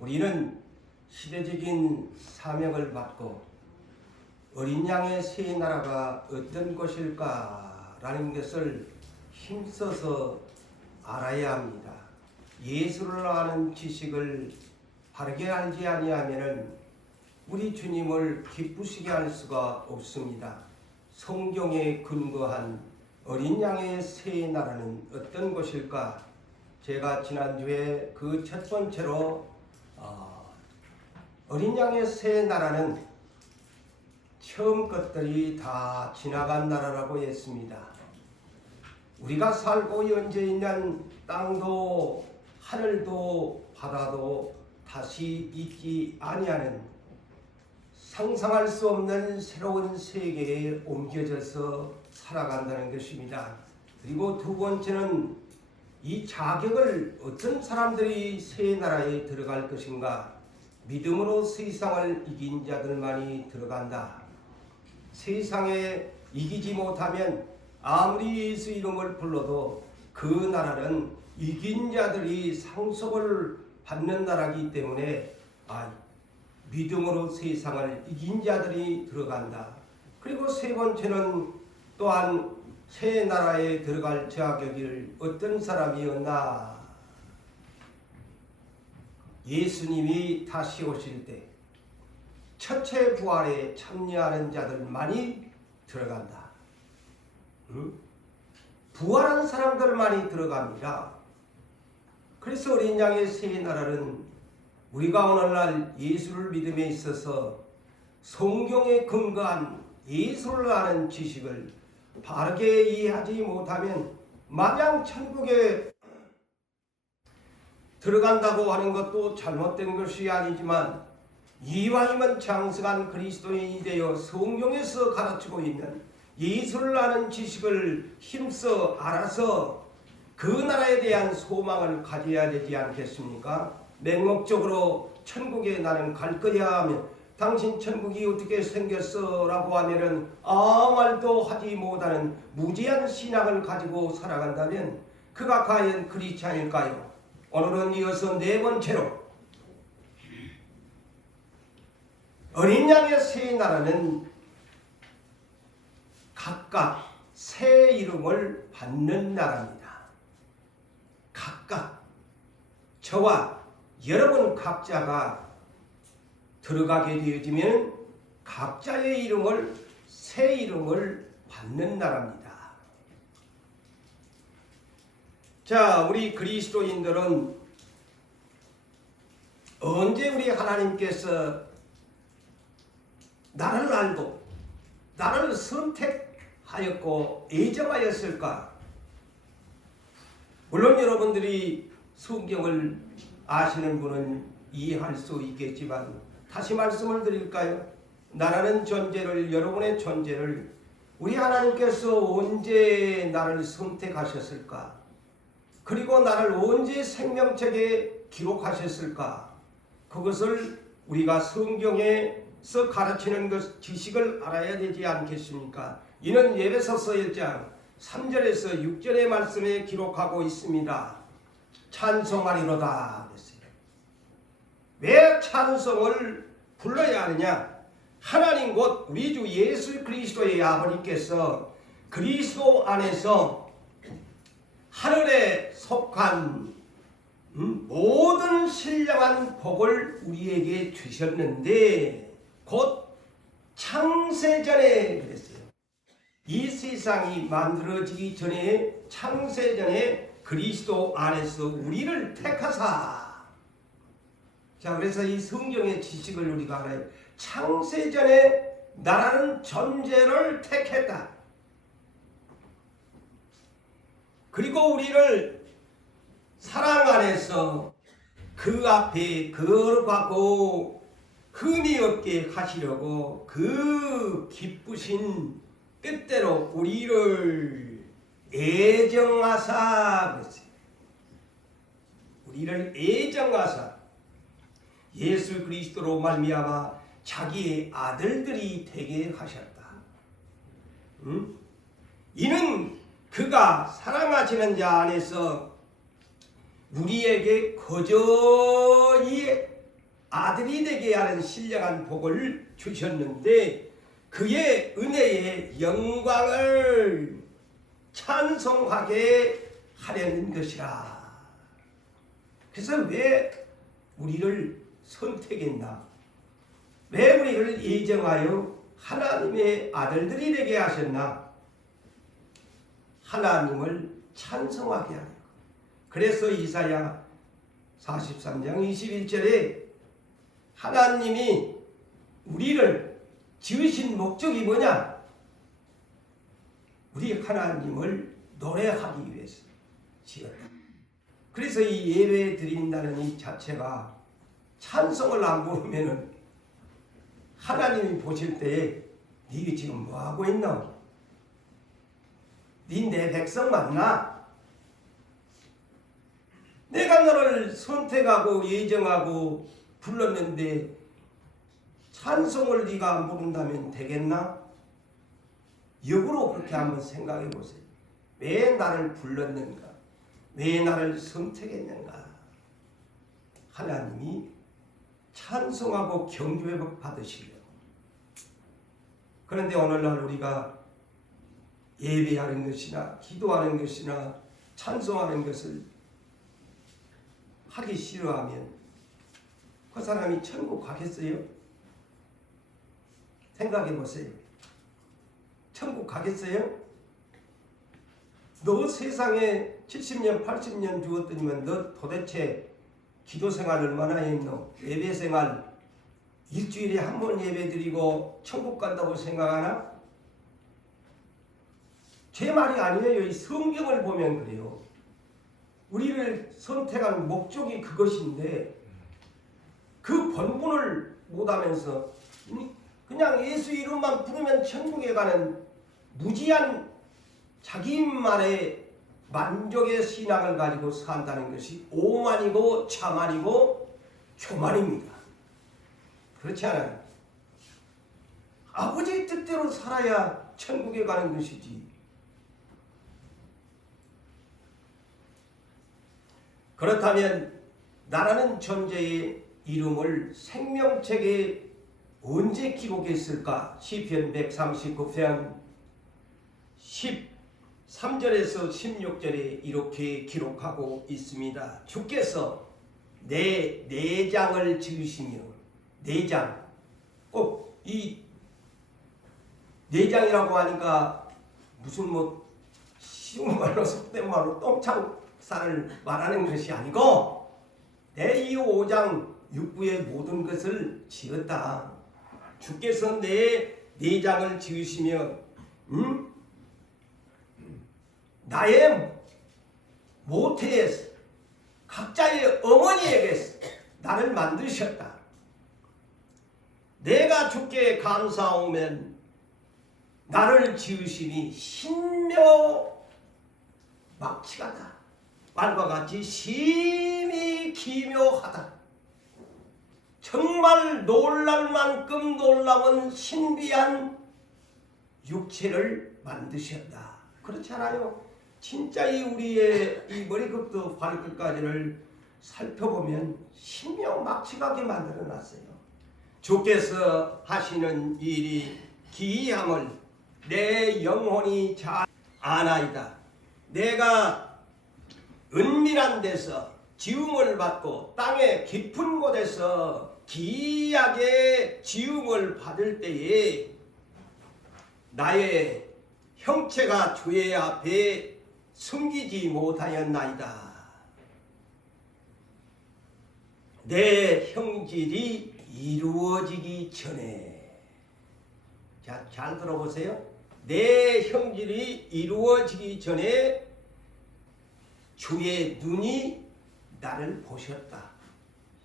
우리는 시대적인 사명을 받고 어린 양의 새 나라가 어떤 것일까라는 것을 힘써서 알아야 합니다. 예수를 아는 지식을 바르게 알지 아니하면은 우리 주님을 기쁘시게 할 수가 없습니다. 성경에 근거한 어린 양의 새 나라는 어떤 것일까? 제가 지난주에 그 첫 번째로 어린 양의 새 나라는 처음 것들이 다 지나간 나라라고 했습니다. 우리가 살고 현재 있는 땅도 하늘도 바다도 다시 있지 아니하는 상상할 수 없는 새로운 세계에 옮겨져서 살아간다는 것입니다. 그리고 두 번째는 이 자격을 어떤 사람들이 새 나라에 들어갈 것인가? 믿음으로 세상을 이긴 자들만이 들어간다. 세상에 이기지 못하면 아무리 예수 이름을 불러도 그 나라는 이긴 자들이 상속을 받는 나라이기 때문에 믿음으로 세상을 이긴 자들이 들어간다. 그리고 세 번째는 또한 새 나라에 들어갈 자격을 어떤 사람이었나? 예수님이 다시 오실 때 첫째 부활에 참여하는 자들만이 들어간다. 부활한 사람들만이 들어갑니다. 그래서 어린 양의 새 나라는 우리가 오늘날 예수를 믿음에 있어서 성경에 근거한 예수를 아는 지식을 바르게 이해하지 못하면 마냥 천국에 들어간다고 하는 것도 잘못된 것이 아니지만 이왕이면 장성한 그리스도인이 되어 성경에서 가르치고 있는 예수를 아는 지식을 힘써 알아서 그 나라에 대한 소망을 가져야 되지 않겠습니까? 맹목적으로 천국에 나는 갈 거야 하면 당신 천국이 어떻게 생겼어? 라고 하면은 아무 말도 하지 못하는 무지한 신앙을 가지고 살아간다면 그가 과연 크리스찬일까요? 오늘은 이어서 네 번째로 어린 양의 새 나라는 각각 새 이름을 받는 나라입니다. 각각 저와 여러분 각자가 들어가게 되어지면 각자의 이름을 새 이름을 받는 나라입니다. 자, 우리 그리스도인들은 언제 우리 하나님께서 나를 알고 나를 선택하였고 애정하였을까? 물론 여러분들이 성경을 아시는 분은 이해할 수 있겠지만 다시 말씀을 드릴까요? 나라는 존재를, 여러분의 존재를 우리 하나님께서 언제 나를 선택하셨을까? 그리고 나를 언제 생명책에 기록하셨을까? 그것을 우리가 성경에서 가르치는 것, 지식을 알아야 되지 않겠습니까? 이는 에베소서 1장 3절에서 6절의 말씀에 기록하고 있습니다. 찬송하리로다 그랬어요. 왜 찬송을 불러야 하느냐? 하나님 곧 우리 주 예수 그리스도의 아버지께서 그리스도 안에서 하늘에 속한 모든 신령한 복을 우리에게 주셨는데 곧 창세전에 그랬어요. 이 세상이 만들어지기 전에 창세전에 그리스도 안에서 우리를 택하사. 자, 그래서 이 성경의 지식을 우리가 알아요. 창세전에 나라는 존재를 택했다. 그리고 우리를 사랑 안에서 그 앞에 거룩하고 흠이 없게 하시려고 그 기쁘신 뜻대로 우리를 애정하사 그랬어요. 우리를 애정하사 예수 그리스도로 말미암아 자기의 아들들이 되게 하셨다. 이는 그가 사랑하시는 자 안에서 우리에게 거저히 아들이 되게 하는 신령한 복을 주셨는데 그의 은혜의 영광을 찬송하게 하려는 것이라. 그래서 왜 우리를 선택했나? 왜 우리를 예정하여 하나님의 아들들이 되게 하셨나? 하나님을 찬송하게 하려. 그래서 이사야 43장 21절에 하나님이 우리를 지으신 목적이 뭐냐? 우리 하나님을 노래하기 위해서 지었다. 그래서 이 예배 드린다는 이 자체가 찬송을 안 부르면은 하나님이 보실 때에 네 지금 뭐하고 있나? 네 내 백성 맞나? 내가 너를 선택하고 예정하고 불렀는데 찬송을 네가 안 부른다면 되겠나? 역으로 그렇게 한번 생각해 보세요. 왜 나를 불렀는가? 왜 나를 선택했는가? 하나님이 찬송하고 경주회복 받으시려고. 그런데 오늘날 우리가 예배하는 것이나 기도하는 것이나 찬송하는 것을 하기 싫어하면 그 사람이 천국 가겠어요? 생각해 보세요. 천국 가겠어요? 너 세상에 70년 80년 죽었더니만 너 도대체 기도 생활 얼마나 했노? 예배 생활 일주일에 한 번 예배 드리고 천국 간다고 생각하나? 제 말이 아니에요. 이 성경을 보면 그래요. 우리를 선택한 목적이 그것인데 그 본분을 못하면서 그냥 예수 이름만 부르면 천국에 가는 무지한 자기만의 만족의 신앙을 가지고 산다는 것이 오만이고 자만이고 교만입니다. 그렇지 않아요? 아버지의 뜻대로 살아야 천국에 가는 것이지. 그렇다면 나라는 존재의 이름을 생명책에 언제 기록했을까? 시편 139편 13절에서 16절에 이렇게 기록하고 있습니다. 주께서 내 내장을 지으시며, 내장, 꼭 이 내장이라고 하니까 무슨 뭐 쉬운 말로 속된 말로 똥창살을 말하는 것이 아니고 내 이 5장 6부의 모든 것을 지었다. 주께서 내 내장을 지으시며 나의 모태에서 각자의 어머니에게서 나를 만드셨다. 내가 주께 감사하면 나를 지으시니 신묘 막치가다. 말과 같이 심히 기묘하다. 정말 놀랄 만큼 놀라운 신비한 육체를 만드셨다. 그렇지 않아요? 진짜 이 우리의 이 머리끝부터 발끝까지를 살펴보면 신묘막측하게 만들어 놨어요. 주께서 하시는 일이 기이함을 내 영혼이 잘 아나이다. 내가 은밀한 데서 지음을 받고 땅의 깊은 곳에서 기이하게 지음을 받을 때에 나의 형체가 주의 앞에 숨기지 못하였나이다. 내 형질이 이루어지기 전에, 자, 잘 들어보세요. 내 형질이 이루어지기 전에 주의 눈이 나를 보셨다.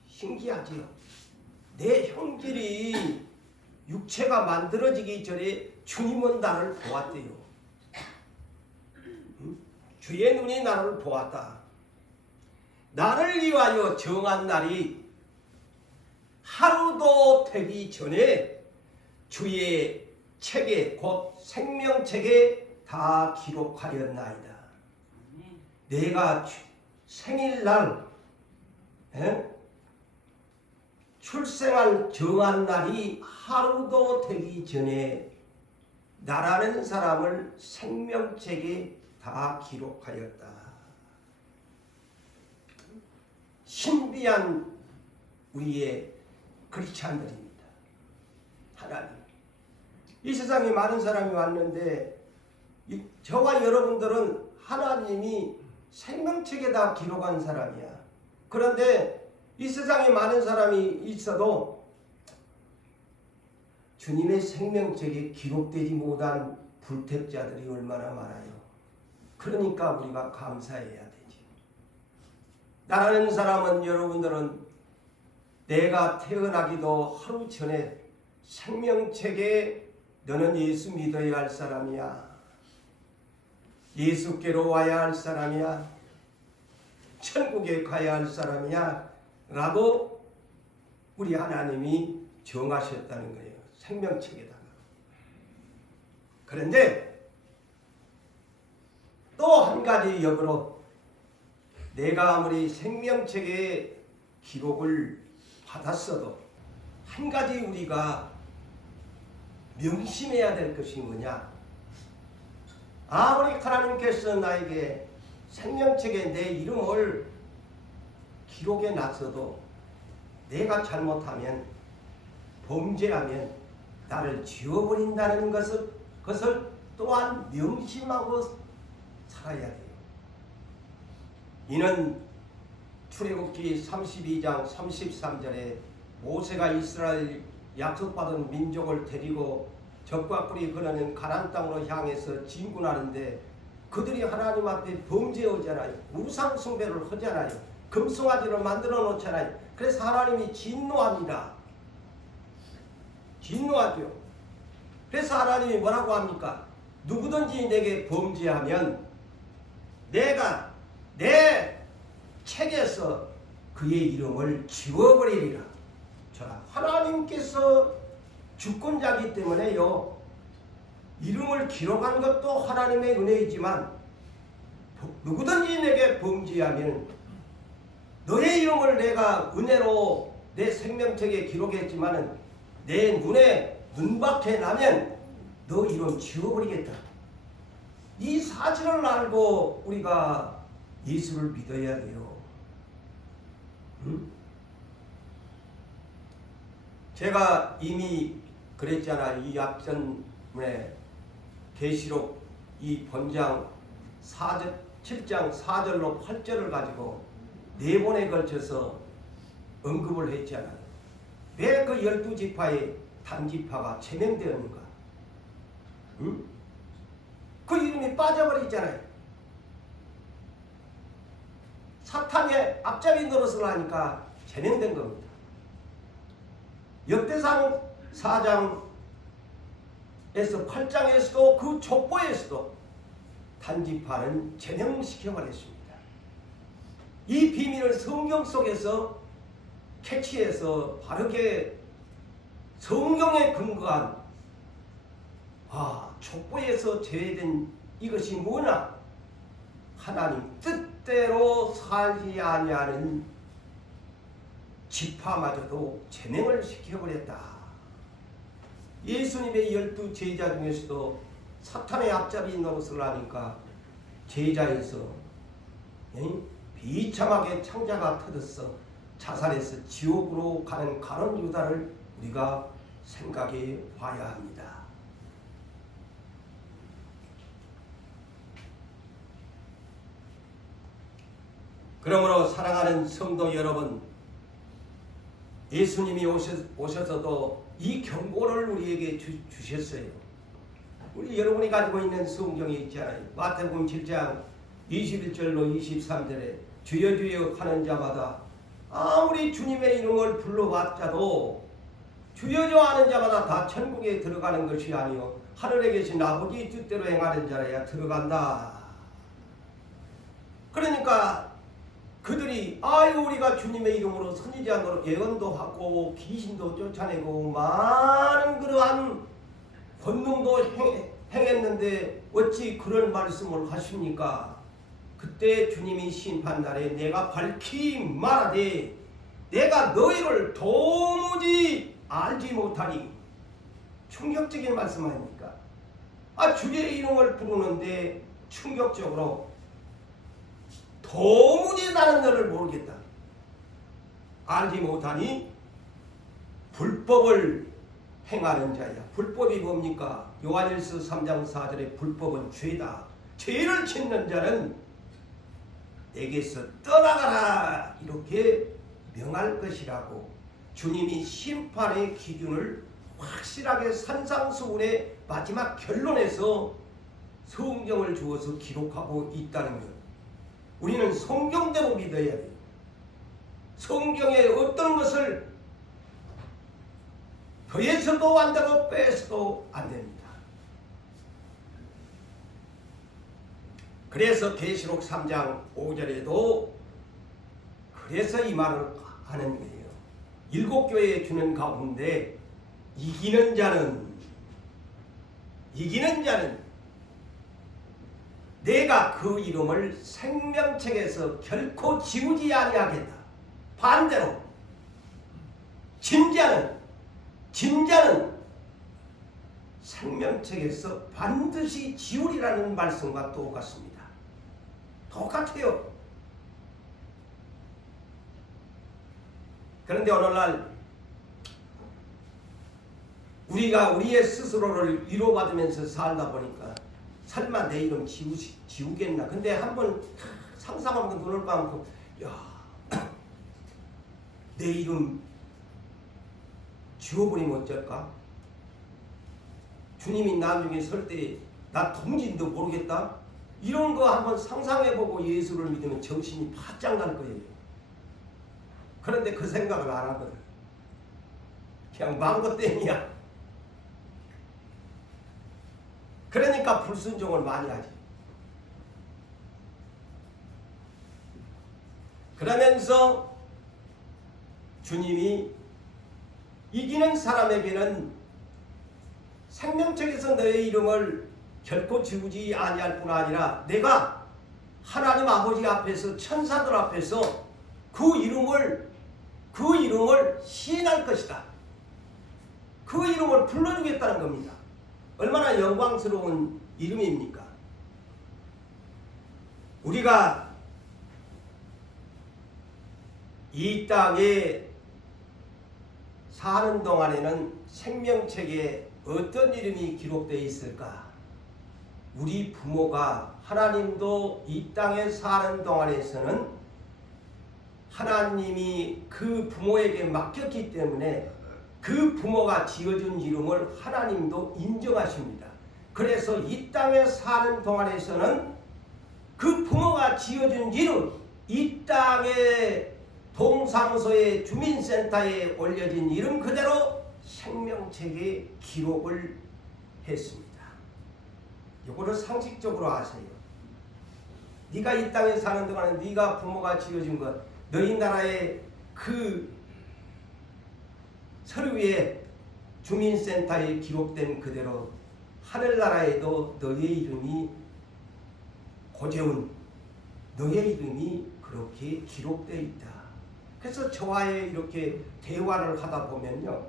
신기하지요? 내 형질이 육체가 만들어지기 전에 주님은 나를 보았대요. 주의 눈이 나를 보았다. 나를 위하여 정한 날이 하루도 되기 전에 주의 책에, 곧 생명책에 다 기록하였나이다. 내가 생일날 출생할 정한 날이 하루도 되기 전에 나라는 사람을 생명책에 다 기록하였다. 신비한 우리의 크리스찬들입니다. 하나님, 이 세상에 많은 사람이 왔는데 저와 여러분들은 하나님이 생명책에다 기록한 사람이야. 그런데 이 세상에 많은 사람이 있어도 주님의 생명책에 기록되지 못한 불택자들이 얼마나 많아요. 그러니까 우리가 감사해야 되지. 나라는 사람은, 여러분들은 내가 태어나기도 하루 전에 생명책에 너는 예수 믿어야 할 사람이야, 예수께로 와야 할 사람이야, 천국에 가야 할 사람이야 라고 우리 하나님이 정하셨다는 거예요. 생명책에다가. 그런데 또 한 가지 역으로, 내가 아무리 생명책에 기록을 받았어도 한 가지 우리가 명심해야 될 것이 뭐냐? 아무리 하나님께서 나에게 생명책에 내 이름을 기록해 놨어도 내가 잘못하면, 범죄하면 나를 지워버린다는 것을 또한 명심하고 살아야 돼요. 이는 출애굽기 32장 33절에 모세가 이스라엘 약속받은 민족을 데리고 적과 꿀이 흐르는 가나안 땅으로 향해서 진군하는데 그들이 하나님 앞에 범죄하잖아요. 우상 숭배를 하잖아요. 금송아지를 만들어 놓잖아요. 그래서 하나님이 진노합니다. 진노하죠. 그래서 하나님이 뭐라고 합니까? 누구든지 내게 범죄하면 내가 내 책에서 그의 이름을 지워버리리라. 자, 하나님께서 주권자이기 때문에요, 이름을 기록한 것도 하나님의 은혜이지만 누구든지 내게 범죄하면 너의 이름을 내가 은혜로 내 생명책에 기록했지만 내 눈에 눈밖에 나면 너 이름 지워버리겠다. 이 사실을 알고 우리가 예수를 믿어야 돼요. 응? 제가 이미 그랬잖아요. 이 앞전에 계시록 이 본장 7장 4절로 8절을 가지고 4번에 걸쳐서 언급을 했잖아요. 왜 그 12지파의 단지파가 제명되었는가? 응? 그 이름이 빠져버리잖아요. 사탄의 앞잡이 노릇을 하니까 제명된 겁니다. 역대상 4장에서 8장에서도 그 족보에서도 단지파는 제명시켜버렸습니다. 이 비밀을 성경 속에서 캐치해서 바르게 성경에 근거한 족보에서 제외된 이것이 뭐냐? 하나님 뜻대로 살지 아니하는 지파마저도 제명을 시켜버렸다. 예수님의 12제자 중에서도 사탄의 앞잡이 노릇을 하니까 제자에서 비참하게 창자가 터졌어 자살해서 지옥으로 가는 가룟 유다를 우리가 생각해 봐야 합니다. 그러므로 사랑하는 성도 여러분, 예수님이 오셔서도 이 경고를 우리에게 주셨어요. 우리 여러분이 가지고 있는 성경이 있잖아요. 마태복음 7장 21절로 23절에 주여 주여 하는 자마다 아무리 주님의 이름을 불러봤자도 주여 주여 하는 자마다 다 천국에 들어가는 것이 아니요 하늘에 계신 아버지 뜻대로 행하는 자라야 들어간다. 그러니까 그들이 우리가 주님의 이름으로 선지자로 예언도 하고 귀신도 쫓아내고 많은 그러한 권능도 행했는데 어찌 그런 말씀을 하십니까? 그때 주님이 심판날에 내가 밝히 말하되 내가 너희를 도무지 알지 못하니. 충격적인 말씀 아닙니까? 주의 이름을 부르는데 충격적으로 도무지 나는 너를 모르겠다. 알지 못하니 불법을 행하는 자야. 불법이 뭡니까? 요한일서 3장 4절에 불법은 죄다. 죄를 짓는 자는 내게서 떠나가라 이렇게 명할 것이라고 주님이 심판의 기준을 확실하게 산상수훈의 마지막 결론에서 성경을 주어서 기록하고 있다는 것. 우리는 성경대로 믿어야 돼요. 성경의 어떤 것을 더해서도 안 되고 빼서도 안 됩니다. 그래서 계시록 3장 5절에도 그래서 이 말을 하는 거예요. 7교회에 주는 가운데 이기는 자는 내가 그 이름을 생명책에서 결코 지우지 아니하겠다. 반대로 진자는 생명책에서 반드시 지우리라는 말씀과 똑같습니다. 똑같아요. 그런데 오늘날 우리가 우리의 스스로를 위로받으면서 살다 보니까 설마 내 이름 지우겠나. 근데 한번 상상하면 눈을 감고 내 이름 지워버리면 어쩔까? 주님이 나중에 설 때 나 동진도 모르겠다? 이런 거 한번 상상해보고 예수를 믿으면 정신이 바짝 날 거예요. 그런데 그 생각을 안 하거든. 그냥 망고땡이야. 그러니까 불순종을 많이 하지. 그러면서 주님이 이기는 사람에게는 생명책에서 너의 이름을 결코 지우지 아니할 뿐 아니라 내가 하나님 아버지 앞에서 천사들 앞에서 그 이름을 시인할 것이다. 그 이름을 불러주겠다는 겁니다. 얼마나 영광스러운 이름입니까? 우리가 이 땅에 사는 동안에는 생명책에 어떤 이름이 기록되어 있을까? 우리 부모가 하나님도 이 땅에 사는 동안에서는 하나님이 그 부모에게 맡겼기 때문에 그 부모가 지어준 이름을 하나님도 인정하십니다. 그래서 이 땅에 사는 동안에서는 그 부모가 지어준 이름, 이 땅의 동사무소의 주민센터에 올려진 이름 그대로 생명책에 기록을 했습니다. 이거를 상식적으로 아세요. 네가 이 땅에 사는 동안에 네가 부모가 지어준 것, 너희 나라의 그 서류에 주민센터에 기록된 그대로 하늘나라에도 너의 이름이 고재훈, 너의 이름이 그렇게 기록되어 있다. 그래서 저와의 이렇게 대화를 하다 보면요,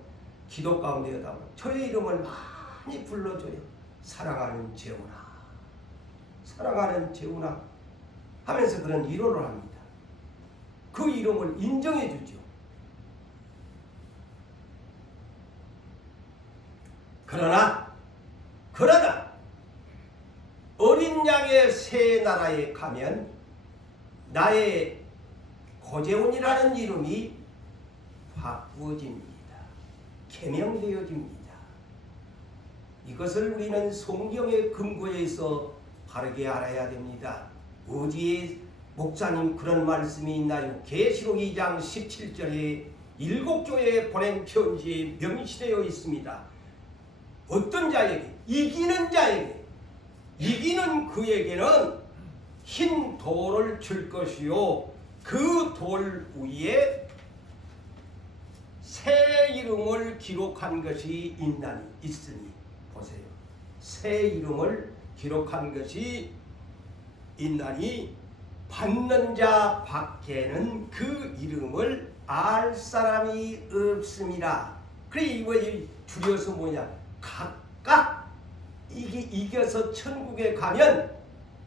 기도 가운데에다 저의 이름을 많이 불러줘요. 사랑하는 재훈아, 사랑하는 재훈아 하면서 그런 위로를 합니다. 그 이름을 인정해 주죠. 그러나 어린 양의 새 나라에 가면 나의 고재훈이라는 이름이 바꾸어집니다. 개명되어집니다. 이것을 우리는 성경의 근거에서 바르게 알아야 됩니다. 어디에 목사님 그런 말씀이 있나요? 계시록 2장 17절에 7교회에 보낸 편지에 명시되어 있습니다. 어떤 자에게? 이기는 자에게. 이기는 그에게는 흰 돌을 줄 것이요 그 돌 위에 새 이름을 기록한 것이 있으니 보세요. 새 이름을 기록한 것이 있나니 받는 자 밖에는 그 이름을 알 사람이 없습니다. 그래 이걸 줄여서 뭐냐? 각각 이겨서 천국에 가면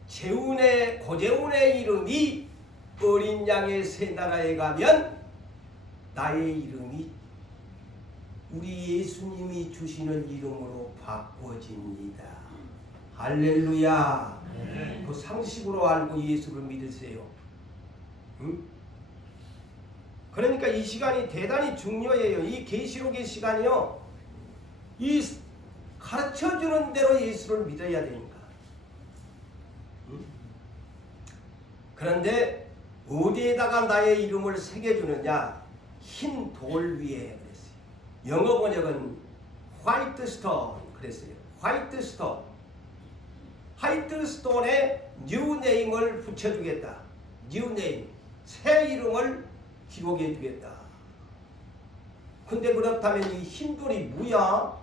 고재훈의 이름이 어린 양의 새 나라에 가면 나의 이름이 우리 예수님이 주시는 이름으로 바꿔집니다. 할렐루야. 그 상식으로 알고 예수를 믿으세요. 응? 그러니까 이 시간이 대단히 중요해요. 이 계시록의 시간이요. 이 가르쳐주는 대로 예수를 믿어야 되니까. 응? 그런데 어디에다가 나의 이름을 새겨주느냐? 흰 돌 위에 그랬어요. 영어 번역은 화이트 스톤 그랬어요. 화이트 스톤. 화이트 스톤에 뉴 네임을 붙여주겠다. 뉴 네임. 새 이름을 기록해 주겠다. 근데 그렇다면 이 흰 돌이 뭐야?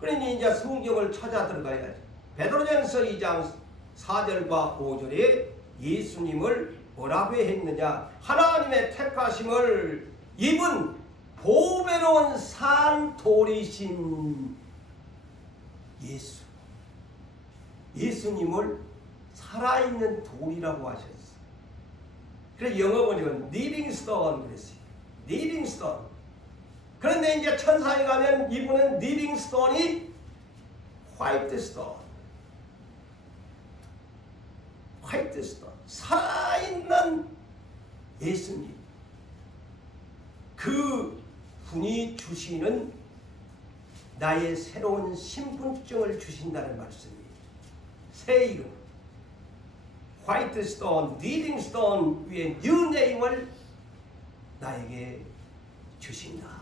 그러니 이제 성경을 찾아 들어가야지. 베드로전서 2장 4절과 5절에 예수님을 뭐라고 했느냐? 하나님의 택하심을 입은 보배로운 산 돌이신 예수. 예수님을 살아있는 돌이라고 하셨어. 그래서 영어 번역은 리빙 스톤 그랬어요. 리빙 스톤. 그런데 이제 천사에 가면 이분은 리빙 스톤이 화이트 스톤. 화이트 스톤. 살아있는 예수님. 그 분이 주시는 나의 새로운 신분증을 주신다는 말씀이에요. 새 이름. 화이트 스톤, 리빙 스톤 위에 뉴 네임을 나에게 주신다.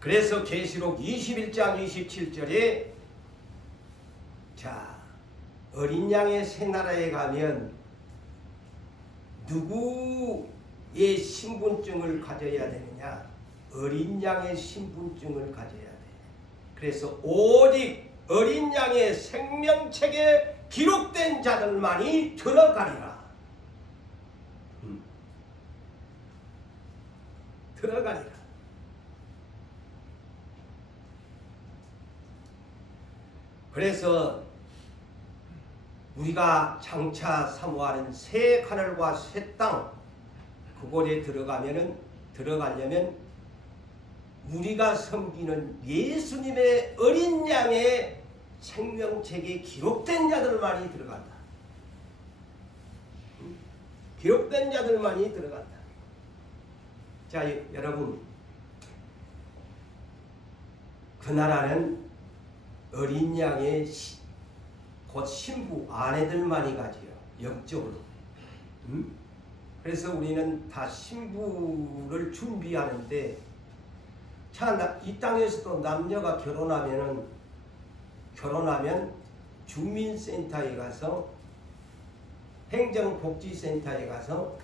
그래서 계시록 21장 27절에 자, 어린 양의 새 나라에 가면 누구의 신분증을 가져야 되느냐? 어린 양의 신분증을 가져야 돼. 그래서 오직 어린 양의 생명책에 기록된 자들만이 들어가리라. 들어가리라. 그래서 우리가 장차 사모하는 새 하늘과 새 땅 그곳에 들어가려면 우리가 섬기는 예수님의 어린 양의 생명책에 기록된 자들만이 들어간다. 기록된 자들만이 들어간다. 자, 여러분, 그 나라는 어린 양의 곧 신부 아내들만이 가지요. 영적으로. 그래서 우리는 다 신부를 준비하는데 자, 이 땅에서도 남녀가 결혼하면 주민센터에 가서 행정복지센터에 가서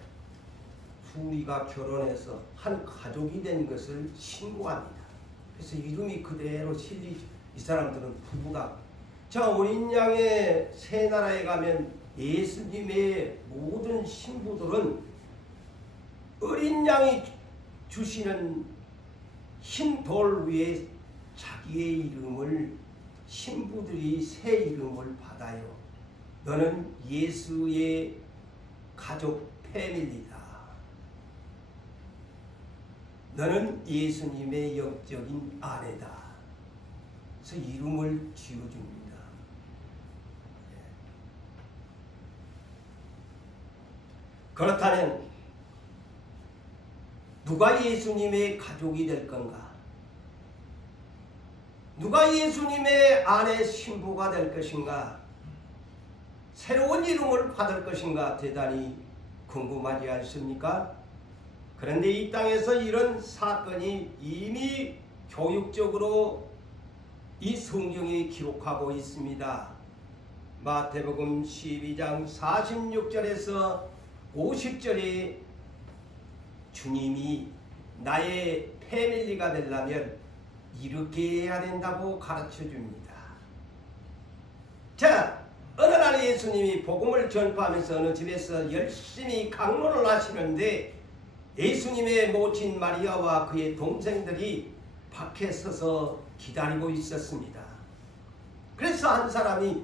둘이가 결혼해서 한 가족이 된 것을 신고합니다. 그래서 이름이 그대로 실리죠. 이 사람들은 부부가. 자, 어린 양의 새 나라에 가면 예수님의 모든 신부들은 어린 양이 주시는 흰 돌 위에 자기의 이름을 신부들이 새 이름을 받아요. 너는 예수의 가족 패밀리다. 너는 예수님의 영적인 아내다. 그래서 이름을 지어줍니다. 그렇다면 누가 예수님의 가족이 될 건가? 누가 예수님의 아내 신부가 될 것인가? 새로운 이름을 받을 것인가? 대단히 궁금하지 않습니까? 그런데 이 땅에서 이런 사건이 이미 교육적으로 이 성경에 기록하고 있습니다. 마태복음 12장 46절에서 50절에 주님이 나의 패밀리가 되려면 이렇게 해야 된다고 가르쳐 줍니다. 예수님이 복음을 전파하면서 어느 집에서 열심히 강론을 하시는데 예수님의 모친 마리아와 그의 동생들이 밖에 서서 기다리고 있었습니다. 그래서 한 사람이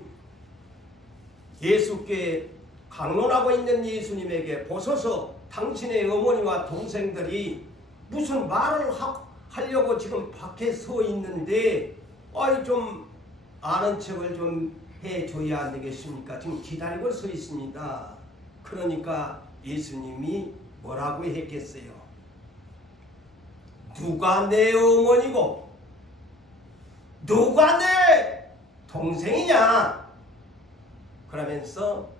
예수께 강론하고 있는 예수님에게 보소서, 당신의 어머니와 동생들이 무슨 말을 하려고 지금 밖에 서 있는데 좀 아는 척을 좀 해줘야 안 되겠습니까? 지금 기다리고 서 있습니다. 그러니까 예수님이 뭐라고 했겠어요? 누가 내 어머니고 누가 내 동생이냐? 그러면서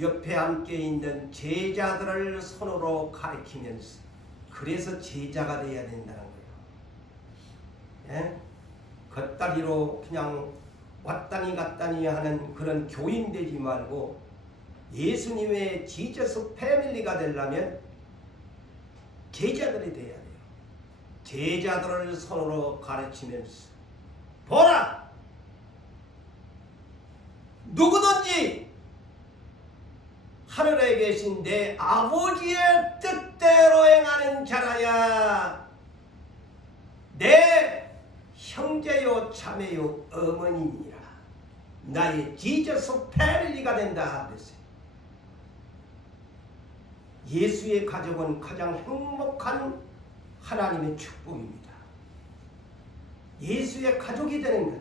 옆에 함께 있는 제자들을 손으로 가리키면서, 그래서 제자가 되어야 된다는 거예요. 예? 겉다리로 그냥 왔다니 갔다니 하는 그런 교인 되지 말고 예수님의 지저스 패밀리가 되려면 제자들이 돼야 돼요. 제자들을 손으로 가르치면서, 보라! 누구든지 하늘에 계신 내 아버지의 뜻대로 행하는 자라야 내 형제요 자매요 어머니니라. 나의 지저스 패밀리가 된다 그랬어요. 예수의 가족은 가장 행복한 하나님의 축복입니다. 예수의 가족이 되는 것.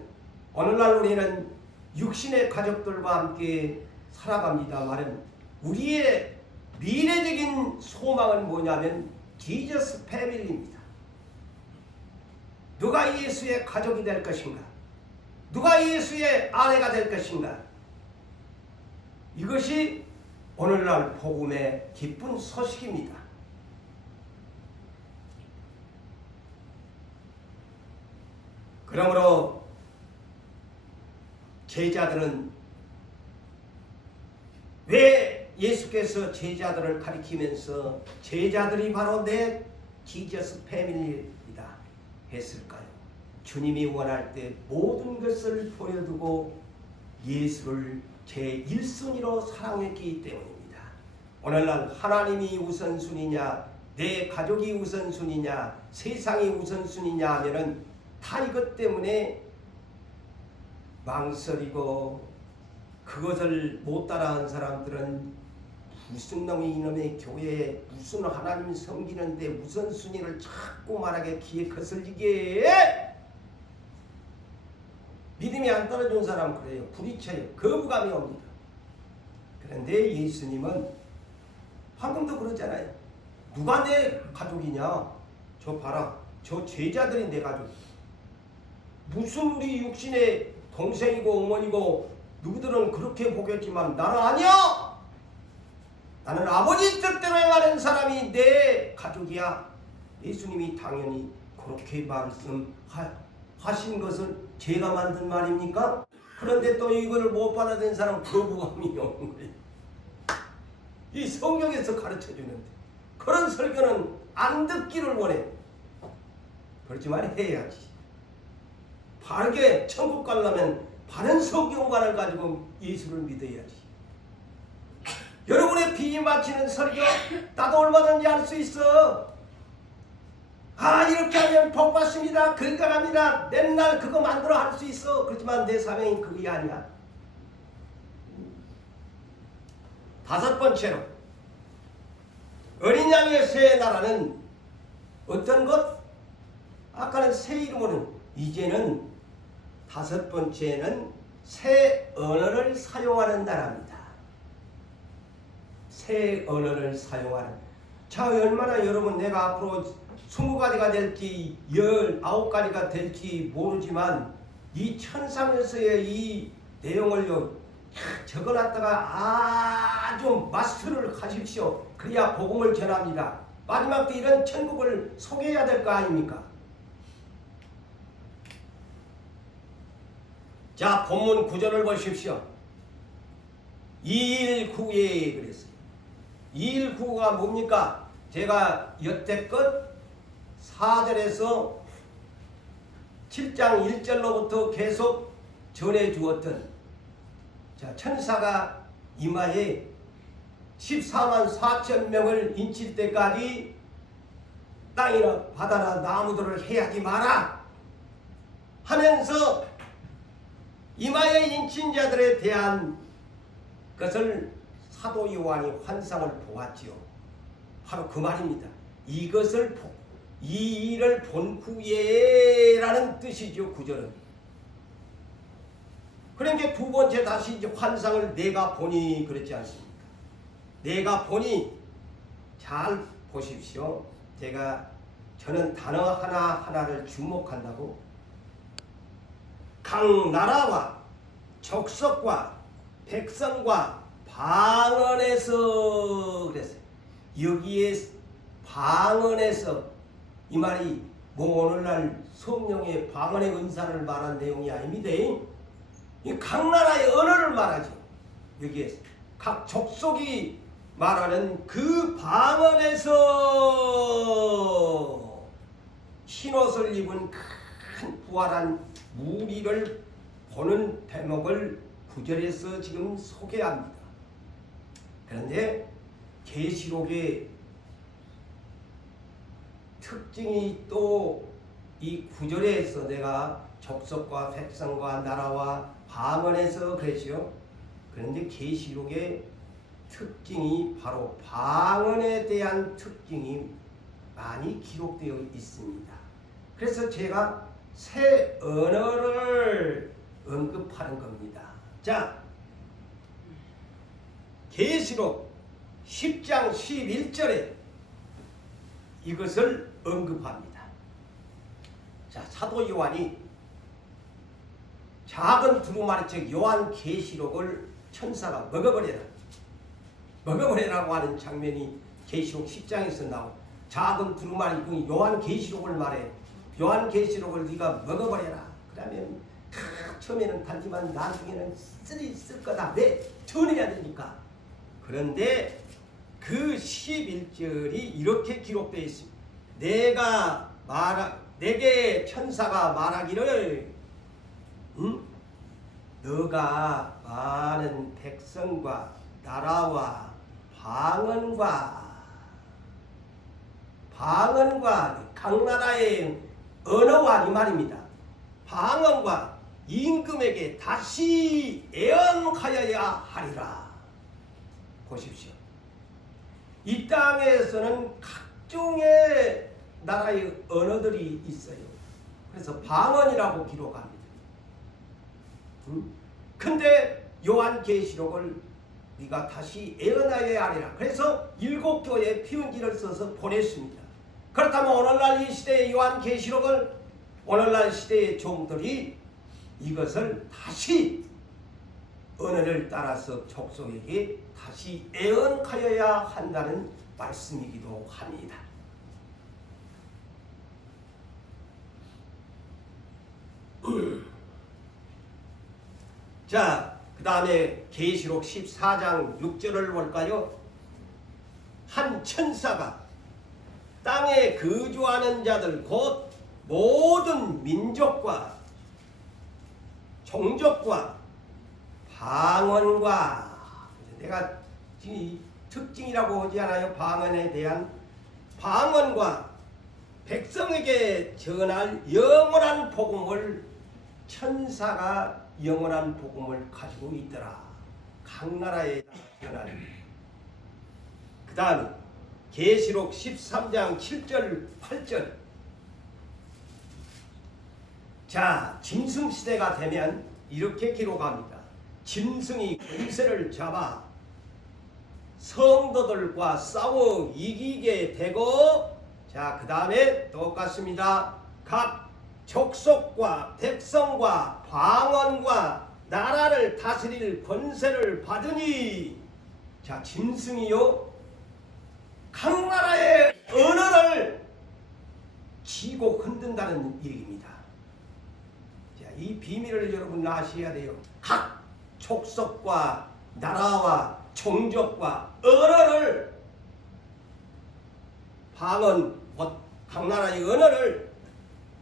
오늘날 우리는 육신의 가족들과 함께 살아갑니다만 우리의 미래적인 소망은 뭐냐면 지저스 패밀리입니다. 누가 예수의 가족이 될 것인가? 누가 예수의 아내가 될 것인가? 이것이 오늘날 복음의 기쁜 소식입니다. 그러므로 제자들은 왜 예수께서 제자들을 가리키면서 제자들이 바로 내 지저스 패밀리이다 했을까요? 주님이 원할 때 모든 것을 버려두고 예수를 제1순위로 사랑했기 때문입니다. 오늘날 하나님이 우선순위냐, 내 가족이 우선순위냐, 세상이 우선순위냐 하면은 다 이것 때문에 망설이고, 그것을 못 따라한 사람들은 무슨 놈이 이놈의 교회에 무슨 하나님 섬기는데 우선순위를 자꾸 말하게 귀에 거슬리게 믿음이 안 떨어진 사람은 그래요. 부딪혀요. 거부감이 옵니다. 그런데 예수님은 방금도 그러잖아요. 누가 내 가족이냐? 저 봐라. 저 제자들이 내 가족. 무슨 우리 육신의 동생이고 어머니고 누구들은 그렇게 보겠지만 나는 아니야. 나는 아버지 뜻대로 행하는 사람이 내 가족이야. 예수님이 당연히 그렇게 말씀하신 것을 제가 만든 말입니까? 그런데 또 이걸 못 받아들인 사람은 거부감이 오는 거예요. 이 성경에서 가르쳐주는데 그런 설교는 안 듣기를 원해. 그렇지만 해야지. 바르게 천국 가려면 바른 성경관을 가지고 예수를 믿어야지. 여러분의 비 맞히는 설교 나도 얼마든지 할 수 있어. 이렇게 하면 복 받습니다. 건강합니다. 맨날 그거 만들어 할 수 있어. 그렇지만 내 사명이 그게 아니야. 다섯 번째로 어린 양의 새 나라는 어떤 것? 아까는 새 이름으로는, 이제는 다섯 번째는 새 언어를 사용하는 나라입니다. 새 언어를 사용하는. 자, 얼마나 여러분 내가 앞으로 20가지가 될지 19가지가 될지 모르지만 이 천상에서의 이 내용을 적어놨다가 아주 마스터를 하십시오. 그래야 복음을 전합니다. 마지막 때 이런 천국을 소개해야 될 거 아닙니까? 자, 본문 구절을 보십시오. 219에 그랬어요. 219가 뭡니까? 제가 여태껏 4절에서 7장 1절로부터 계속 전해 주었던, 자, 천사가 이마에 14만 4천 명을 인칠 때까지 땅이나 바다나 나무들을 해하지 마라 하면서 이마에 인친 자들에 대한 것을 사도 요한이 환상을 보았지요. 바로 그 말입니다. 이 일을 본 후에라는 뜻이죠. 구절은. 그러니까 두 번째 다시 이제 환상을 내가 보니 그랬지 않습니까? 내가 보니 잘 보십시오. 저는 단어 하나하나를 주목한다고 각 나라와 족속과 백성과 방언에서 그랬어요. 여기에 방언에서 이 말이 뭐 오늘날 성령의 방언의 은사를 말한 내용이 아닙니다. 이 각 나라의 언어를 말하죠. 여기에 각 족속이 말하는 그 방언에서 흰옷을 입은 큰 부활한 무리를 보는 대목을 9절에서 지금 소개합니다. 그런데 계시록의 특징이 또 이 9절에서 내가 족속과 백성과 나라와 방언에서 그랬죠. 그런데 계시록의 특징이 바로 방언에 대한 특징이 많이 기록되어 있습니다. 그래서 제가 새 언어를 언급하는 겁니다. 자, 계시록 10장 11절에 이것을 언급합니다. 자, 사도 요한이 작은 두루마리 즉 요한 계시록을 천사가 먹어버리라고 하는 장면이 계시록 10장에서 나오고, 작은 두루마리 그 요한 계시록을 말해. 요한 계시록을 네가 먹어버려라. 그러면 처음에는 달지만 나중에는 쓸 거다. 왜? 전해야 되니까. 그런데 그 11절이 이렇게 기록되어 있습니다. 내게 천사가 말하기를 너가 많은 백성과 나라와 방언과 각 나라의 언어와 이 말입니다. 방언과 임금에게 다시 애언하여야 하리라. 보십시오. 이 땅에서는 각종의 나라의 언어들이 있어요. 그래서 방언이라고 기록합니다. 근데 요한계시록을 네가 다시 애언하여야 하리라. 그래서 7교회에 편지를 써서 보냈습니다. 그렇다면 오늘날 이 시대의 요한계시록을 오늘날 시대의 종들이 이것을 다시 언어를 따라서 족속에게 다시 애언하여야 한다는 말씀이기도 합니다. 자, 그 다음에 계시록 14장 6절을 볼까요? 한 천사가 땅에 거주하는 자들 곧 모든 민족과 종족과 방언과, 내가 지금 특징이라고 하지 않아요? 방언에 대한 방언과 백성에게 전할 영원한 복음을 천사가 영원한 복음을 가지고 있더라. 각 나라에 전할. 그 다음에 계시록 13장 7절 8절. 자, 짐승시대가 되면 이렇게 기록합니다. 짐승이 권세를 잡아 성도들과 싸워 이기게 되고, 자, 그 다음에 똑같습니다. 각 족속과 백성과 방언과 나라를 다스릴 권세를 받으니, 자, 짐승이요 각 나라의 언어를 쥐고 흔든다는 얘기입니다. 자, 이 비밀을 여러분 아셔야 돼요. 각 족속과 나라와 종족과 언어를, 방언, 각 나라의 언어를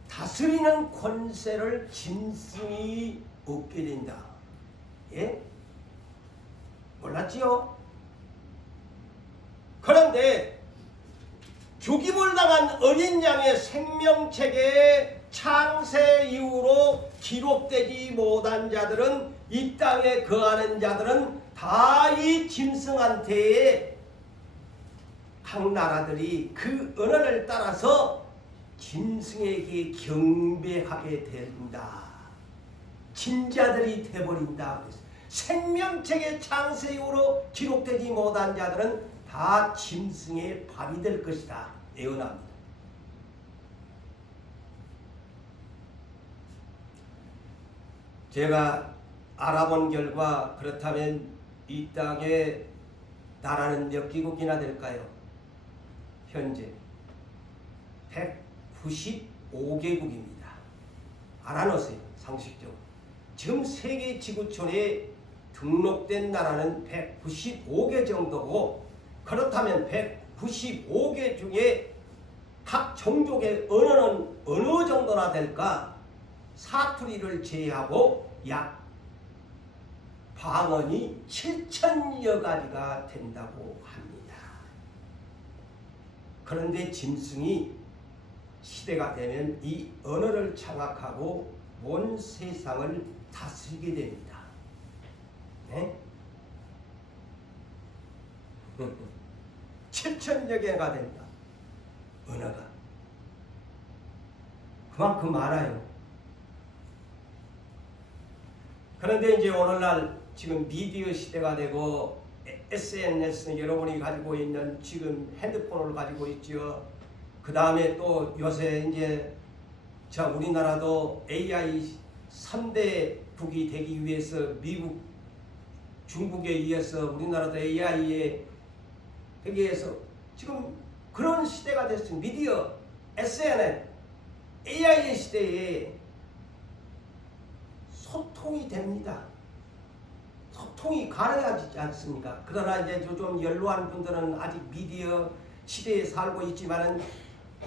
다스리는 권세를 짐승이 얻게 된다. 예? 알았지요? 그런데 죽임을 당한 어린 양의 생명책에 창세 이후로 기록되지 못한 자들은, 이 땅에 거하는 자들은 다 이 짐승한테 각 나라들이 그 언어를 따라서 짐승에게 경배하게 된다. 진자들이 되버린다. 생명책의 창세 이후로 기록되지 못한 자들은 다 짐승의 밥이 될 것이다. 예언합니다. 제가 알아본 결과, 그렇다면 이 땅에 나라는 몇 개국이나 될까요? 현재 195개국입니다. 알아놓으세요. 상식적으로. 지금 세계 지구촌에 등록된 나라는 195개 정도고, 그렇다면 195개 중에 각 종족의 언어는 어느 정도나 될까? 사투리를 제외하고 약 방언이 7,000여 가지가 된다고 합니다. 그런데 짐승이 시대가 되면 이 언어를 장악하고 온 세상을 다스리게 됩니다. 네? 7,000여 개가 된다. 언어가. 그만큼 많아요. 그런데 이제 오늘날 지금 미디어 시대가 되고 SNS 여러분이 가지고 있는 지금 핸드폰을 가지고 있죠. 그 다음에 또 요새 이제 우리나라도 AI 3대국이 되기 위해서 미국, 중국에 의해서 우리나라도 AI에 되기 위해서 지금 그런 시대가 됐습니다. 미디어, SNS, AI의 시대에 소통이 됩니다. 소통이 가능하지 않습니까? 그러나 이제 좀 연로한 분들은 아직 미디어 시대에 살고 있지만은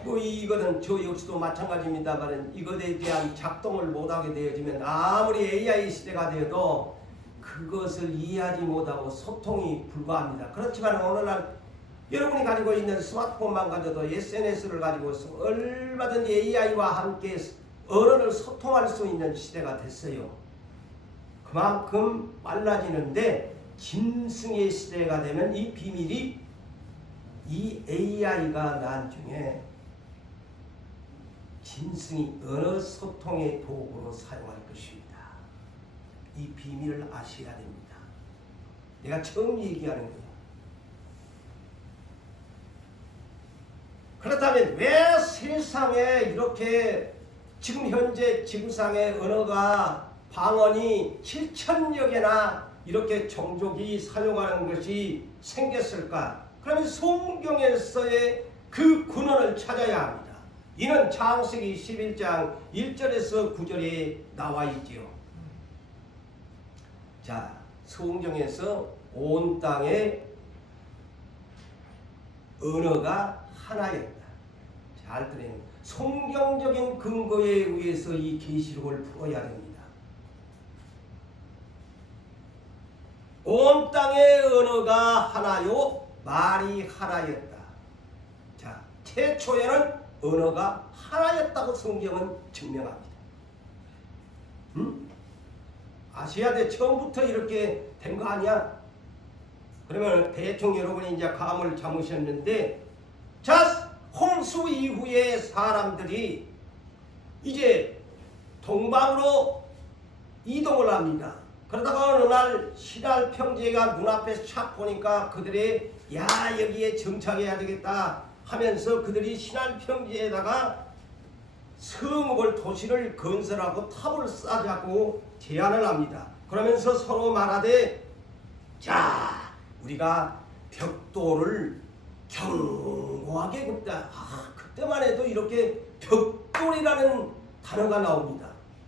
뭐 이거는 저 역시도 마찬가지입니다만은 이것에 대한 작동을 못하게 되어지면 아무리 AI 시대가 되어도 그것을 이해하지 못하고 소통이 불가합니다. 그렇지만 오늘날 여러분이 가지고 있는 스마트폰만 가져도 SNS를 가지고서 얼마든지 AI와 함께 언어를 소통할 수 있는 시대가 됐어요. 그만큼 빨라지는데 짐승의 시대가 되면 이 비밀이 이 AI가 나중에 짐승이 언어 소통의 도구로 사용할 것입니다. 이 비밀을 아셔야 됩니다. 내가 처음 얘기하는 거예요. 그렇다면 왜 세상에 이렇게 지금 현재 지구상의 언어가 방언이 7,000여 개나 이렇게 종족이 사용하는 것이 생겼을까? 그러면 성경에서의 그 근원을 찾아야 합니다. 이는 창세기 11장 1절에서 9절에 나와 있지요. 자, 성경에서 온 땅의 언어가 하나였다. 잘 들어야 합니다. 성경적인 근거에 의해서 이 계시록을 풀어야 됩니다. 온 땅의 언어가 하나요, 말이 하나였다. 자, 최초에는 언어가 하나였다고 성경은 증명합니다. 아셔야 돼. 처음부터 이렇게 된 거 아니야? 그러면 대충 여러분이 이제 감을 잡으셨는데, 자, 홍수 이후에 사람들이 이제 동방으로 이동을 합니다. 그러다가 어느 날 신할 평지가 눈앞에 착 보니까 그들이 야, 여기에 정착해야 되겠다 하면서 그들이 신할 평지에다가 성읍을, 도시를 건설하고 탑을 쌓자고 제안을 합니다. 그러면서 서로 말하되, 자, 우리가 벽돌을 견고하게 굽다. 그때만 해도 이렇게 벽돌이라는 단어가 나옵니다.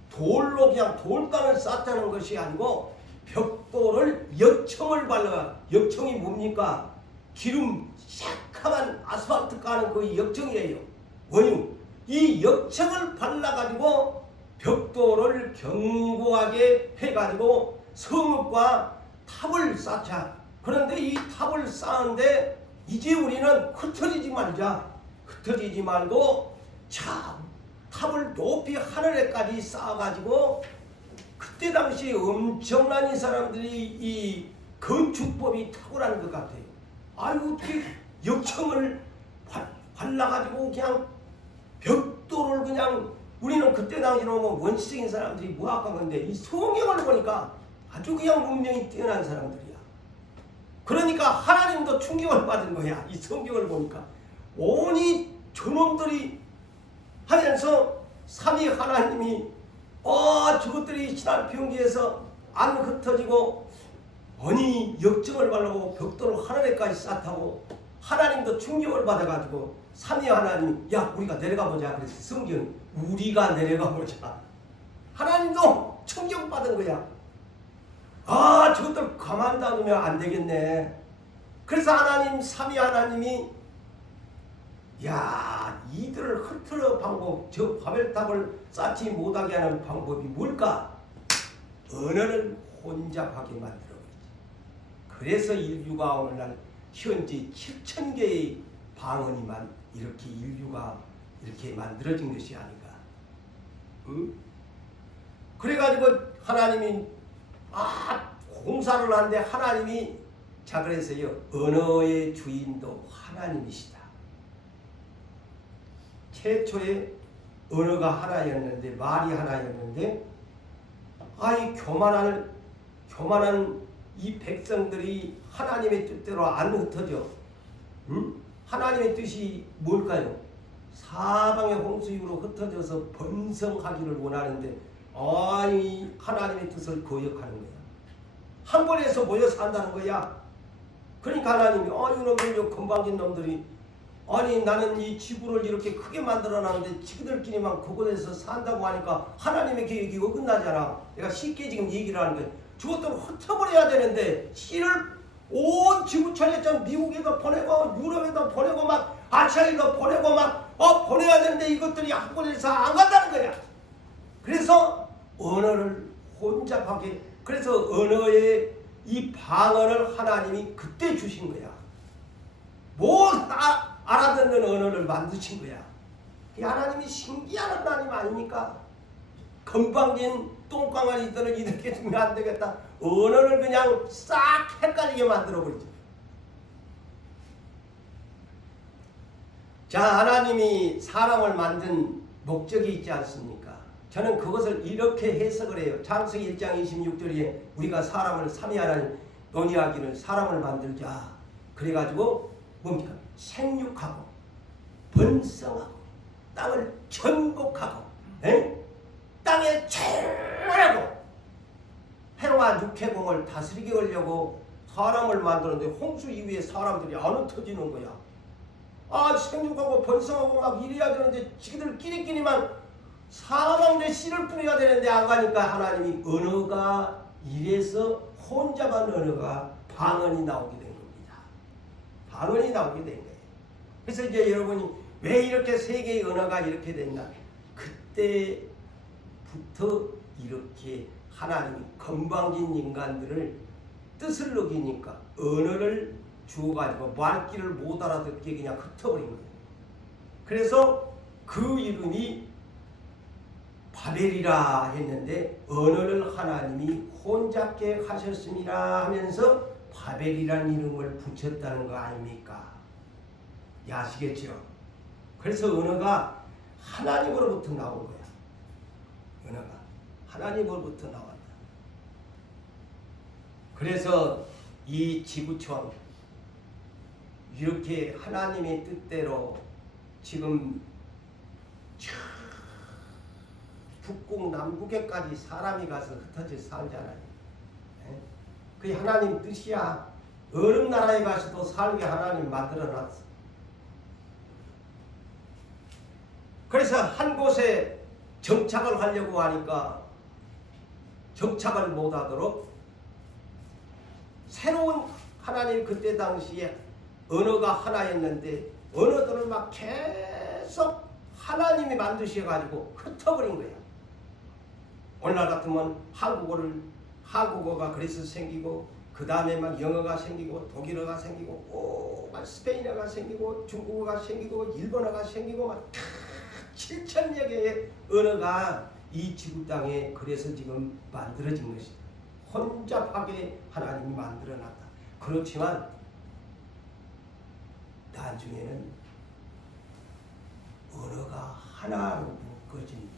돌로 그냥 돌단을 쌓자는 것이 아니고 벽돌을 역청을 발라. 역청이 뭡니까? 기름 새카만 아스팔트 까는 그 역청이에요. 원유. 이 역청을 발라가지고 벽돌을 견고하게 해가지고 성읍과 탑을 쌓자. 그런데 이 탑을 쌓는데 이제 우리는 흩어지지 말자. 흩어지지 말고 참 탑을 높이 하늘에까지 쌓아가지고 그때 당시 엄청난 이 사람들이 이 건축법이 탁월한 것 같아요. 아유 어떻게 역청을 발라가지고 그냥 벽돌을 그냥 우리는 그때 당시로 뭐 원시적인 사람들이 무학한 건데 이 성경을 보니까 아주 그냥 문명이 뛰어난 사람들이야. 그러니까 하나님도 충격을 받은 거야. 이 성경을 보니까 온이 저놈들이 하면서 삼위 하나님이 저것들이 신한 평지에서 안 흩어지고 아니 역정을 바르고 벽돌을 하늘에까지 쌓다고 하나님도 충격을 받아가지고 삼위 하나님 야 우리가 내려가 보자. 그래서 성경 우리가 내려가 보자. 하나님도 충격받은 거야. 저것들 가만 놔두면 안 되겠네. 그래서 하나님 삼위 하나님이 야 이들을 흩트러 방법 저 바벨탑을 쌓지 못하게 하는 방법이 뭘까? 언어를 혼잡하게 만들어버리지. 그래서 인류가 오늘날 현재 7,000개의 방언이만 이렇게 인류가 이렇게 만들어진 것이 아닌가. 응? 그래가지고 하나님이 공사를 하는데 하나님이 자 그래서요 언어의 주인도 하나님이시다. 최초에 언어가 하나였는데 말이 하나였는데 이 교만한 이 백성들이 하나님의 뜻대로 안 흩어져. 하나님의 뜻이 뭘까요? 사방의 홍수 이후로 흩어져서 번성하기를 원하는데 하나님의 뜻을 거역하는 거야. 한 번에서 모여 산다는 거야. 그러니까 하나님이 이놈들 건방진 놈들이 나는 이 지구를 이렇게 크게 만들어놨는데 지구들끼리만 그곳에서 산다고 하니까 하나님의 계획이 어긋나잖아. 내가 쉽게 지금 얘기를 하는 거야. 저것들을 흩어버려야 되는데 씨를 온 지구촌에 좀 미국에도 보내고 유럽에도 보내고 막 아시아에도 보내고 막 보내야 되는데 이것들이 한 곳에서 안 간다는 거야. 그래서 언어를 혼잡하게 그래서 언어의 이 방언을 하나님이 그때 주신 거야. 알아듣는 언어를 만드신 거야. 이 하나님이 신기한 하나님 아닙니까? 건방진 똥강아지들을 이렇게 두면 안 되겠다. 언어를 그냥 싹 헷갈리게 만들어버리죠. 자, 하나님이 사람을 만든 목적이 있지 않습니까? 저는 그것을 이렇게 해석을 해요. 창세기 1장 26절에 우리가 사람을 삼위 하나님 논의하기를 사람을 만들자. 그래가지고 뭡니까? 생육하고 번성하고 땅을 정복하고 땅에 충만하고 해와 육해공을 다스리게 하려고 사람을 만드는데 홍수 이후에 사람들이 안 흩어지는 거야. 생육하고 번성하고 막 이래야 되는데 지들끼리만 사방에 씨를 뿌려야 되는데 안 가니까 하나님이 언어가 이래서 혼잡한 언어가 방언이 나오게 된 겁니다. 방언이 나오게 된 거예요. 그래서 이제 여러분이 왜 이렇게 세계의 언어가 이렇게 됐나? 그때부터 이렇게 하나님이 건방진 인간들을 뜻을 어기니까 언어를 주어가지고 말귀를 못 알아듣게 그냥 흩어버린 거예요. 그래서 그 이름이 바벨이라 했는데 언어를 하나님이 혼잡게 하셨습니다 하면서 바벨이라는 이름을 붙였다는 거 아닙니까? 아시겠죠? 그래서 언어가 하나님으로부터 나온 거야. 언어가 하나님으로부터 나왔다. 그래서 이 지구촌 이렇게 하나님의 뜻대로 지금 북극 남극에까지 사람이 가서 흩어져 살잖아요. 그게 하나님 뜻이야. 어느 나라에 가서도 살게 하나님 만들어놨어. 그래서 한 곳에 정착을 하려고 하니까 정착을 못하도록 새로운 하나님 그때 당시에 언어가 하나였는데 언어들을 막 계속 하나님이 만드셔가지고 흩어버린 거야. 오늘날 같으면 한국어가 그래서 생기고 그 다음에 막 영어가 생기고 독일어가 생기고 막 스페인어가 생기고 중국어가 생기고 일본어가 생기고 막 7,000여 개의 언어가 이 지구 땅에 그래서 지금 만들어진 것이다. 혼잡하게 하나님이 만들어놨다. 그렇지만 나중에는 언어가 하나로 묶어집니다.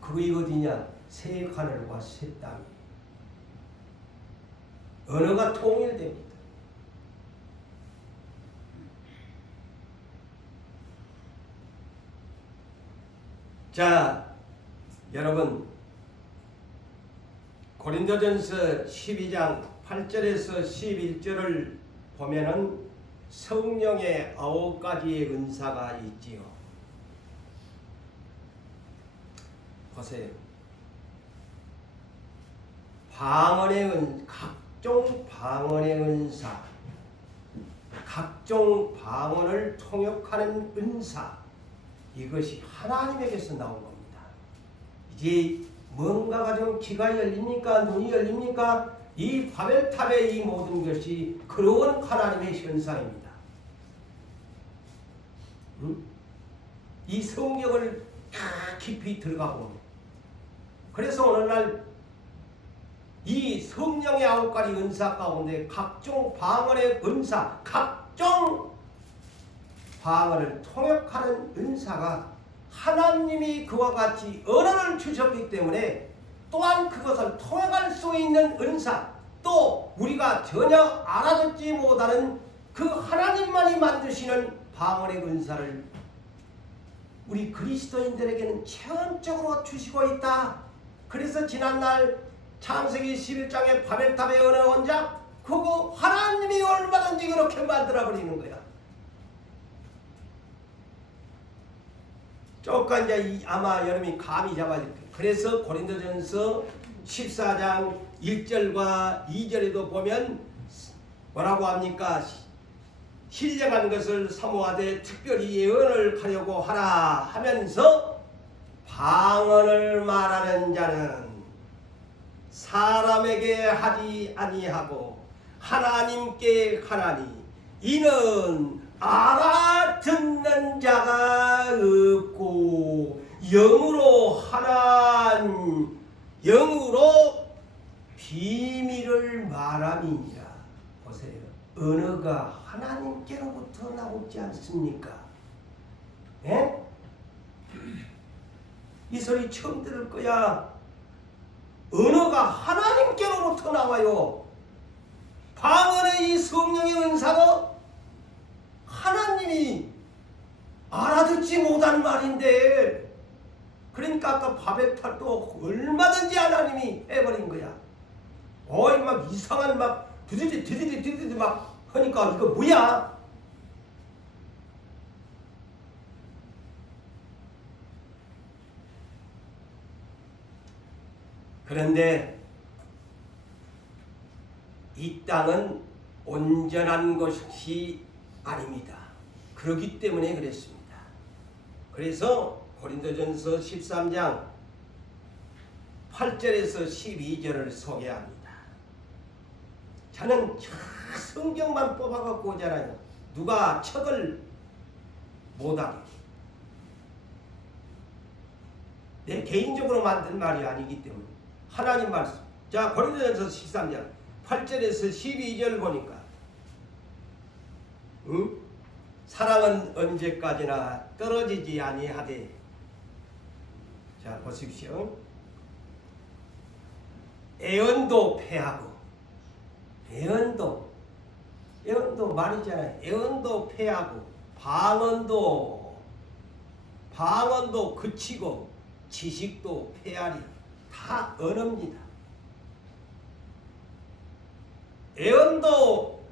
그게 어디냐? 새 하늘과 새 땅이 언어가 통일됩니다. 자, 여러분 고린도전서 12장 8절에서 11절을 보면은 성령의 9가지의 은사가 있지요. 보세요. 각종 방언의 은사, 각종 방언을 통역하는 은사, 이것이 하나님에게서 나온 겁니다. 이제 뭔가가 좀 귀가 열립니까? 눈이 열립니까? 이 바벨탑의 이 모든 것이 그런 하나님의 현상입니다. 이 성경을 깊이 들어가 보면, 그래서 오늘날 이 성령의 9가지 은사 가운데 각종 방언의 은사, 각종 방언을 통역하는 은사가 하나님이 그와 같이 언어를 주셨기 때문에 또한 그것을 통역할 수 있는 은사, 또 우리가 전혀 알아듣지 못하는 그 하나님만이 만드시는 방언의 은사를 우리 그리스도인들에게는 체험적으로 주시고 있다. 그래서 지난날 창세기 11장의 바벨탑의 언어 원작, 그거 하나님이 얼마든지 그렇게 만들어버리는 거야. 조금 이제 아마 여러분이 감이 잡아질 거예요. 그래서 고린도전서 14장 1절과 2절에도 보면 뭐라고 합니까? 신령한 것을 사모하되 특별히 예언을 하려고 하라 하면서 방언을 말하는 자는 사람에게 하지 아니하고 하나님께 하나니 이는 알아듣는 자가 없고 영으로 비밀을 말함이니라. 보세요. 언어가 하나님께로부터 나오지 않습니까? 예? 이 소리 처음 들을 거야. 언어가 하나님께로부터 나와요. 방언의 이 성령의 은사도 하나님이 알아듣지 못한 말인데, 그러니까 아까 바벨탑도 얼마든지 하나님이 해버린 거야. 어이 막 이상한 막 드디디 막 하니까 이거 뭐야? 그런데 이 땅은 온전한 것이 아닙니다. 그렇기 때문에 그랬습니다. 그래서 고린도전서 13장 8절에서 12절을 소개합니다. 저는 성경만 뽑아갖고 오잖아요. 누가 척을 못하게. 내 개인적으로 만든 말이 아니기 때문에 하나님 말씀. 자, 고린도전서 13장 8절에서 12절 보니까 사랑은 언제까지나 떨어지지 아니하되. 자, 보십시오. 애언도 패하고, 애언도 말이잖아요. 애언도 패하고 방언도 그치고 지식도 패하리. 다 언어입니다. 애언도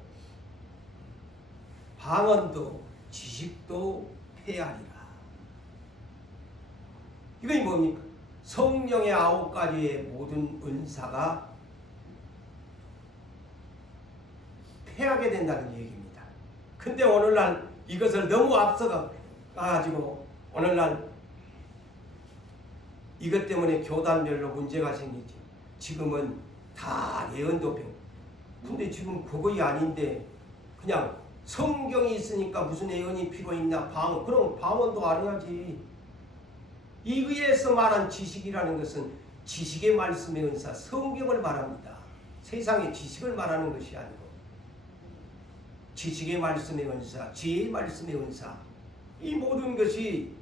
방언도 지식도 패하리라. 이것이 뭡니까? 성령의 9가지의 모든 은사가 패하게 된다는 얘기입니다. 근데 오늘날 이것을 너무 앞서가지고 오늘날 이것 때문에 교단별로 문제가 생기지. 지금은 다 예언도 배우고. 근데 지금 그것이 아닌데 그냥 성경이 있으니까 무슨 예언이 필요 있나? 방언. 그럼 방언도 알아야지. 이거에서 말한 지식이라는 것은 지식의 말씀의 은사, 성경을 말합니다. 세상의 지식을 말하는 것이 아니고 지식의 말씀의 은사, 지혜의 말씀의 은사, 이 모든 것이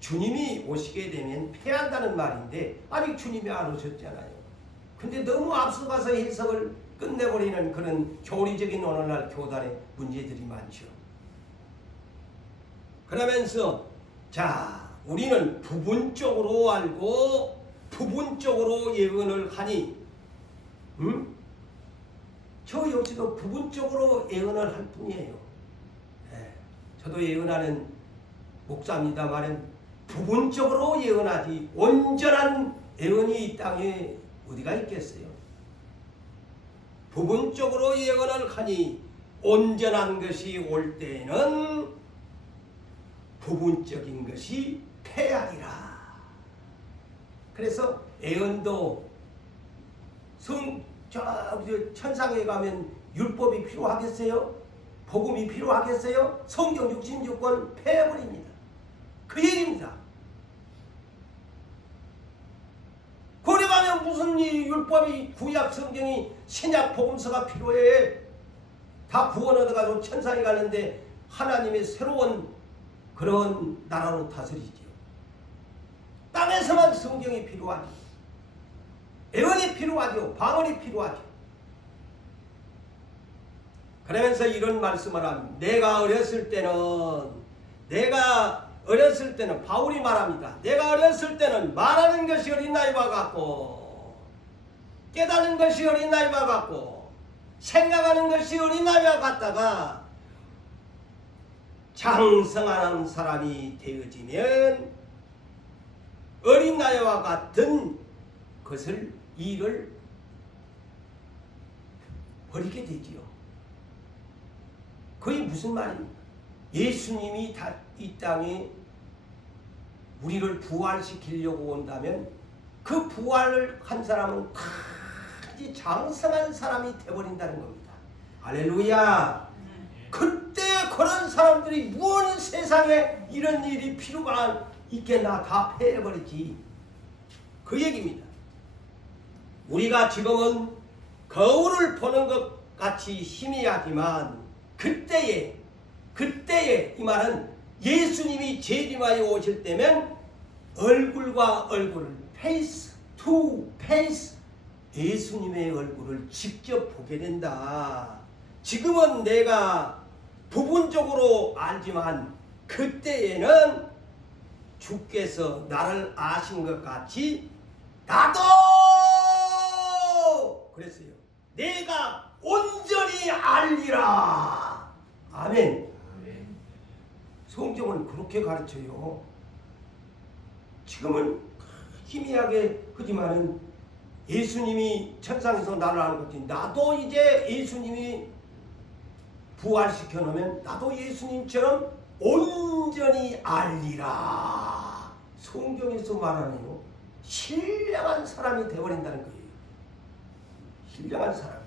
주님이 오시게 되면 패한다는 말인데 아직 주님이 안 오셨잖아요. 근데 너무 앞서가서 해석을 끝내버리는 그런 교리적인 오늘날 교단의 문제들이 많죠. 그러면서 자, 우리는 부분적으로 알고 부분적으로 예언을 하니 저 역시도 부분적으로 예언을 할 뿐이에요. 네, 저도 예언하는 목사입니다만 부분적으로 예언하지 온전한 예언이 이 땅에 어디가 있겠어요? 부분적으로 예언을 하니 온전한 것이 올 때에는 부분적인 것이 패하리라. 그래서 예언도 천상에 가면 율법이 필요하겠어요? 복음이 필요하겠어요? 성경 66권 패해버립니다. 그 얘기입니다. 거기 가면 무슨 이 율법이 구약 성경이 신약 복음서가 필요해? 다 구원 얻어가지고 천상에 가는데 하나님의 새로운 그런 나라로 다스리지요. 땅에서만 성경이 필요하죠. 예언이 필요하죠. 방언이 필요하죠. 그러면서 이런 말씀을 합니다. 내가 어렸을 때는 바울이 말합니다. 내가 어렸을 때는 말하는 것이 어린아이와 같고 깨닫는 것이 어린아이와 같고 생각하는 것이 어린아이와 같다가 장성한 사람이 되어지면 어린아이와 같은 것을 일을 버리게 되지요. 그게 무슨 말입니까? 예수님이 이 땅에 우리를 부활시키려고 온다면 그 부활을 한 사람은 다 장성한 사람이 되어버린다는 겁니다. 할렐루야. 그때 그런 사람들이 무언 세상에 이런 일이 필요가 있겠나 다 패해버리지. 그 얘기입니다. 우리가 지금은 거울을 보는 것 같이 희미하지만 그때에 이 말은 예수님이 재림하여 오실 때면 얼굴과 얼굴을 페이스 투 페이스 예수님의 얼굴을 직접 보게 된다. 지금은 내가 부분적으로 알지만 그때에는 주께서 나를 아신 것 같이 나도 그랬어요. 내가 온전히 알리라. 아멘. 성경은 그렇게 가르쳐요. 지금은 희미하게 하지만은 예수님이 천상에서 나를 아는 것이 나도 이제 예수님이 부활시켜 놓으면 나도 예수님처럼 온전히 알리라. 성경에서 말하네요. 신령한 사람이 되어버린다는 거예요. 신령한 사람.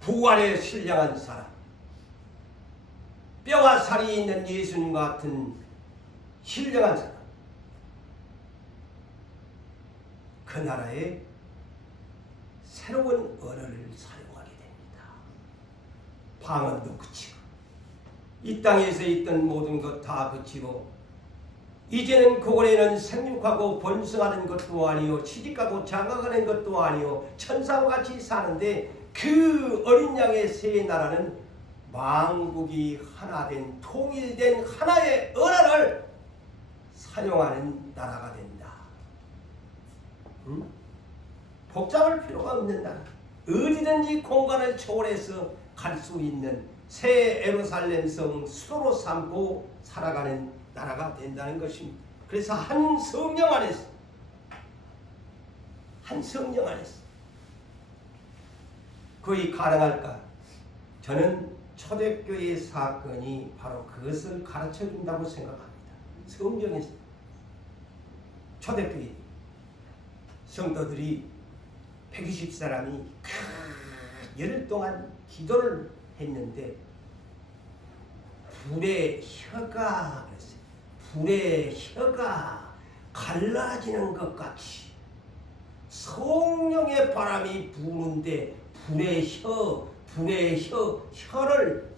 부활의 신령한 사람. 뼈와 살이 있는 예수님과 같은 신령한 사람. 그 나라에 새로운 언어를 사용하게 됩니다. 방언도 그치고 이 땅에서 있던 모든 것 다 그치고 이제는 그곳에는 생육하고 번성하는 것도 아니요 취직하고 장가가는 것도 아니요 천사와 같이 사는데 그 어린 양의 새 나라는 만국이 하나 된 통일된 하나의 언어를 사용하는 나라가 된다. 복잡할 필요가 없는 나라. 어디든지 공간을 초월해서 갈 수 있는 새 예루살렘 성 수도로 삼고 살아가는 나라가 된다는 것입니다. 그래서 한 성령 안에서 그것이 가능할까? 저는 초대교회 사건이 바로 그것을 가르쳐준다고 생각합니다. 성경에서 초대교회 성도들이 120사람이 열흘 동안 기도를 했는데 불의 혀가 그랬어요. 불의 혀가 갈라지는 것 같이 성령의 바람이 부는데 혀를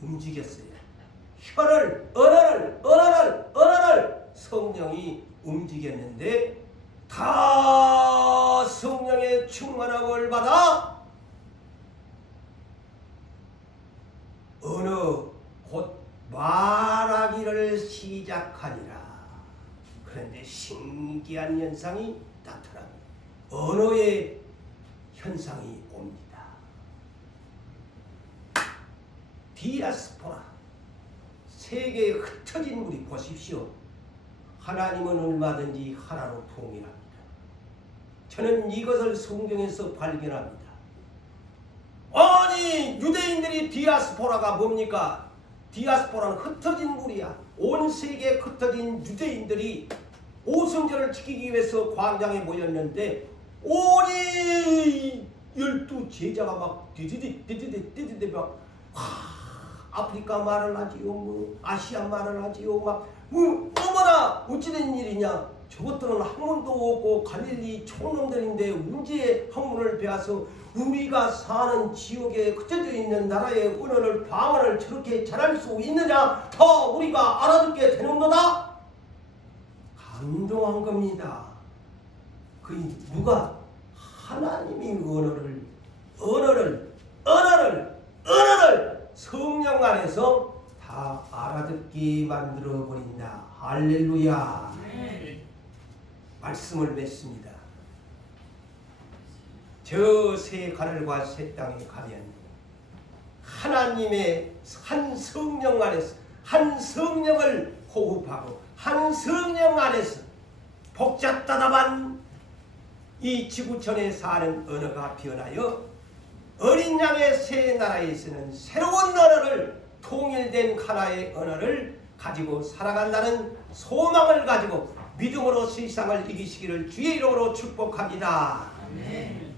움직였어요. 언어를 성령이 움직였는데 다 성령의 충만함을 받아 언어 곧 말하기를 시작하니라. 그런데 신기한 현상이 나타납니다. 언어의 현상이 옵니다. 디아스포라, 세계에 흩어진 우리 보십시오. 하나님은 얼마든지 하나로 통일합니다. 저는 이것을 성경에서 발견합니다. 아니 유대인들이 디아스포라가 뭡니까? 디아스포라는 흩어진 무리야. 온 세계에 흩어진 유대인들이 오순절을 지키기 위해서 광장에 모였는데 오니 12 제자가 막 디디디 막 아프리카 말을 하지요, 뭐 아시아 말을 하지요, 막 어머나 어찌된 일이냐. 저것들은 학문도 없고 갈릴리 촌놈들인데 언제 학문을 배워서 우리가 사는 지역에 그쳐져 있는 나라의 언어를 방언을 저렇게 잘할 수 있느냐. 더 우리가 알아듣게 되는도다. 감동한 겁니다. 그 누가? 하나님이 언어를 성령 안에서 다 알아듣게 만들어 버린다. 할렐루야. 말씀을 맺습니다. 저 새 가늘과 새 땅에 가면 하나님의 한 성령 안에서 한 성령을 호흡하고 한 성령 안에서 복잡다답한 이 지구촌에 사는 언어가 변하여 어린 양의 새 나라에서는 새로운 언어를 통일된 하나의 언어를 가지고 살아간다는 소망을 가지고 믿음으로 세상을 이기시기를 주의 이름으로 축복합니다. 아멘.